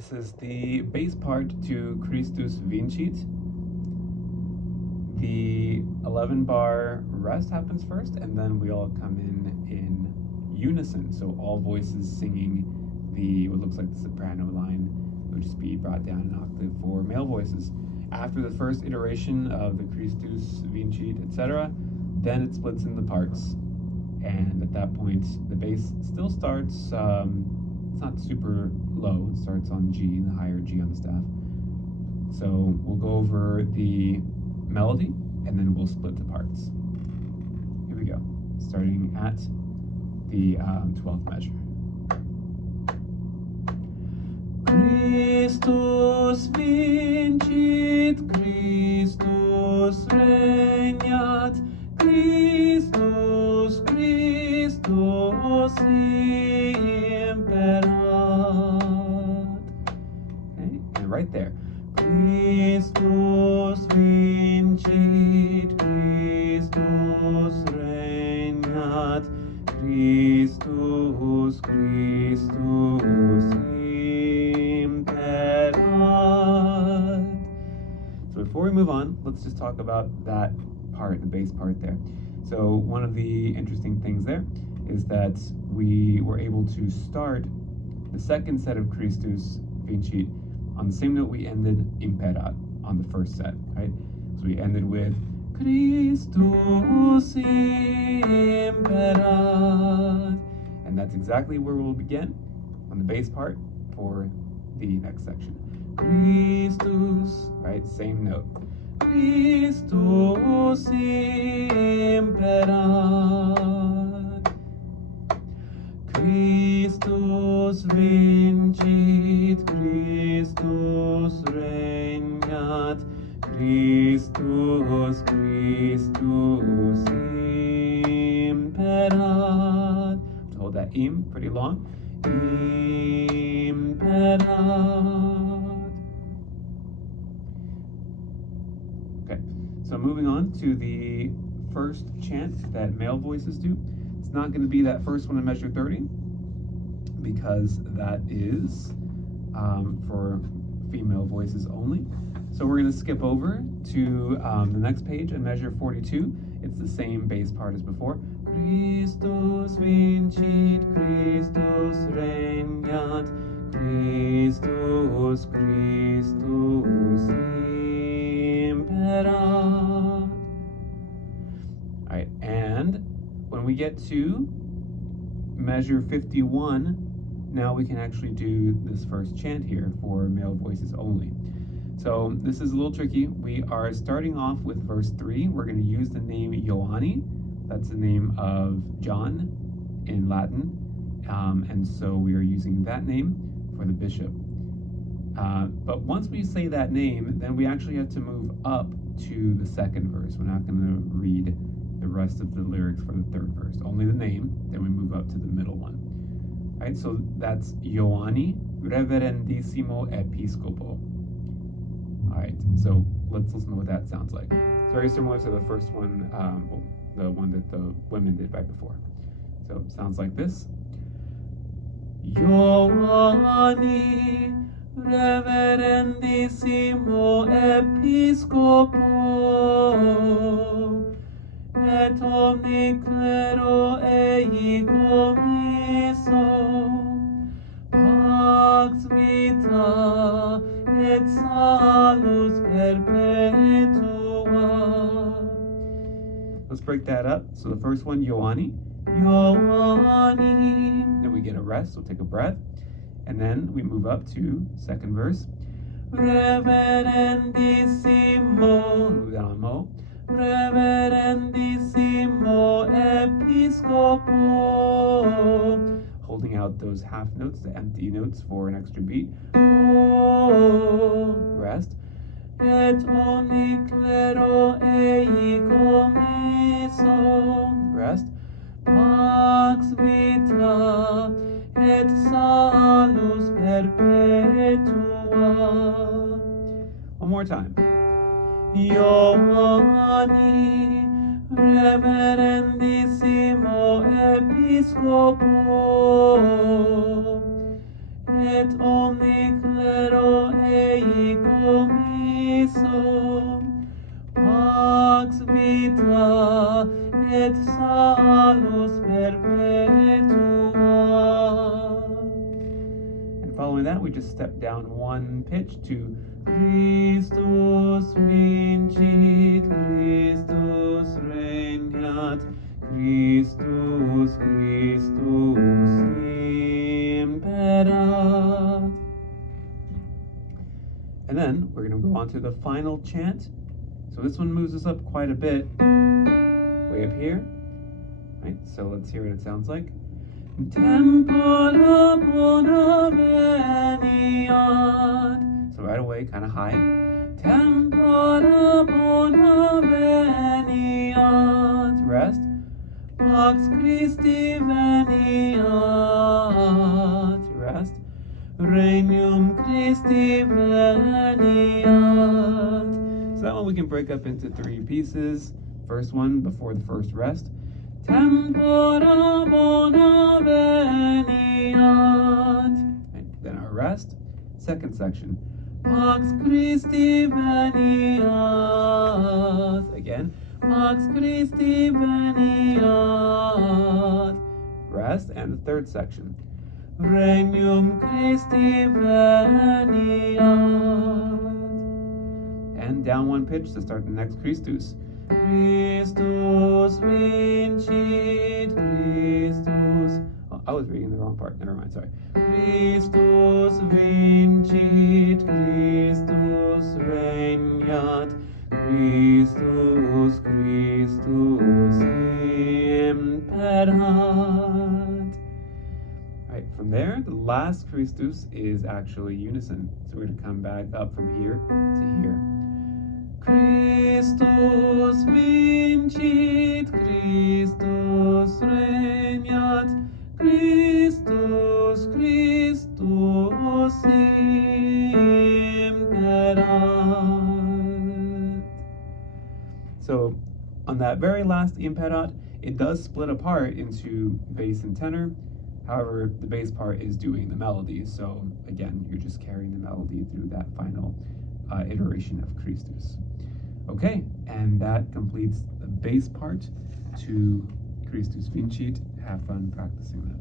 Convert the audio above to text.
This is the bass part to Christus Vincit. The 11-bar rest happens first, and then we all come in unison. So all voices singing what looks like the soprano line would just be brought down an octave for male voices. After the first iteration of the Christus Vincit, etc., then it splits into parts. And at that point, the bass still starts, it's not super low, it starts on G, the higher G on the staff. So we'll go over the melody, and then we'll split the parts. Here we go, starting at the 12th measure. Christus vincit, Christus regnat, Christus, Christus imperat. Okay, and right there. Christus vincit, Christus regnat, Christus, Christus imperat. So before we move on, let's just talk about that part, the bass part there. So one of the interesting things there is that we were able to start the second set of Christus Vincit on the same note we ended imperat on the first set, right? So we ended with Christus imperat, and that's exactly where we'll begin on the bass part for the next section. Christus, right? Same note. Christus imperat, Christus vincit, Christus regnat, Christus, Christus imperat. Hold that im pretty long. Imperat. Okay, so moving on to the first chant that male voices do. It's not going to be that first one in measure 30, because that is for female voices only. So we're going to skip over to the next page in measure 42. It's the same bass part as before. Christus vincit, Christus regnat, Christus, Christus imperat. Alright, and when we get to measure 51, now we can actually do this first chant here for male voices only. So this is a little tricky. We are starting off with verse 3. We're going to use the name Ioanni. That's the name of John in Latin. And so we are using that name for the bishop. But once we say that name, then we actually have to move up to the second verse. We're not going to read the rest of the lyrics for the third verse. Only the name, then we move up to the middle one. All right, so that's Ioanni, Reverendissimo Episcopo. All right, so let's listen to what that sounds like. It's very similar to the first one, the one that the women did right before. So it sounds like this. Ioanni, Reverendissimo Episcopo, et omni clero ei commisso, pax vita et salus perpetua. Let's break that up. So the first one, Ioanni. Ioanni. Then we get a rest, so take a breath. And then we move up to second verse. Reverendissimo. Move down on mo. Reverendissimo Episcopo. Holding out those half notes, the empty notes for an extra beat. Oh, rest. Et omni clero ei commisso. Rest. Pax vita et salus perpetua. One more time. Ioanni, Reverendissimo Episcopo, et omni clero ei commisso, pax vita et salus perpetua. And following that, we just step down one pitch to Christus vincit, Christus regnat, Christus, Christus imperat. And then we're going to go on to the final chant. So this one moves us up quite a bit, way up here. Right, so let's hear what it sounds like. Tempora bona veniat. So right away, kind of high. Tempora bona veniat. Rest. Pax Christi veniat. Rest. Regnum Christi veniat. So that one we can break up into three pieces. First one before the first rest. Tempora bona veniat. Right, then our rest. Second section. Pax Christi veniat. Again. Pax Christi veniat. Rest. And the third section. Regnum Christi veniat. And down one pitch to start the next Christus. Christus vincit, Christus. Oh, I was reading the wrong part. Never mind, sorry. Christus vincit, Christus regnat, Christus, Christus imperat. Right, from there, the last Christus is actually unison. So we're going to come back up from here to here. Christus vincit, Christus regnat, Christus, Christus imperat. So on that very last imperat, it does split apart into bass and tenor. However, the bass part is doing the melody. So again, you're just carrying the melody through that final iteration of Christus. Okay, and that completes the bass part to Christus vincit. Have fun practicing that.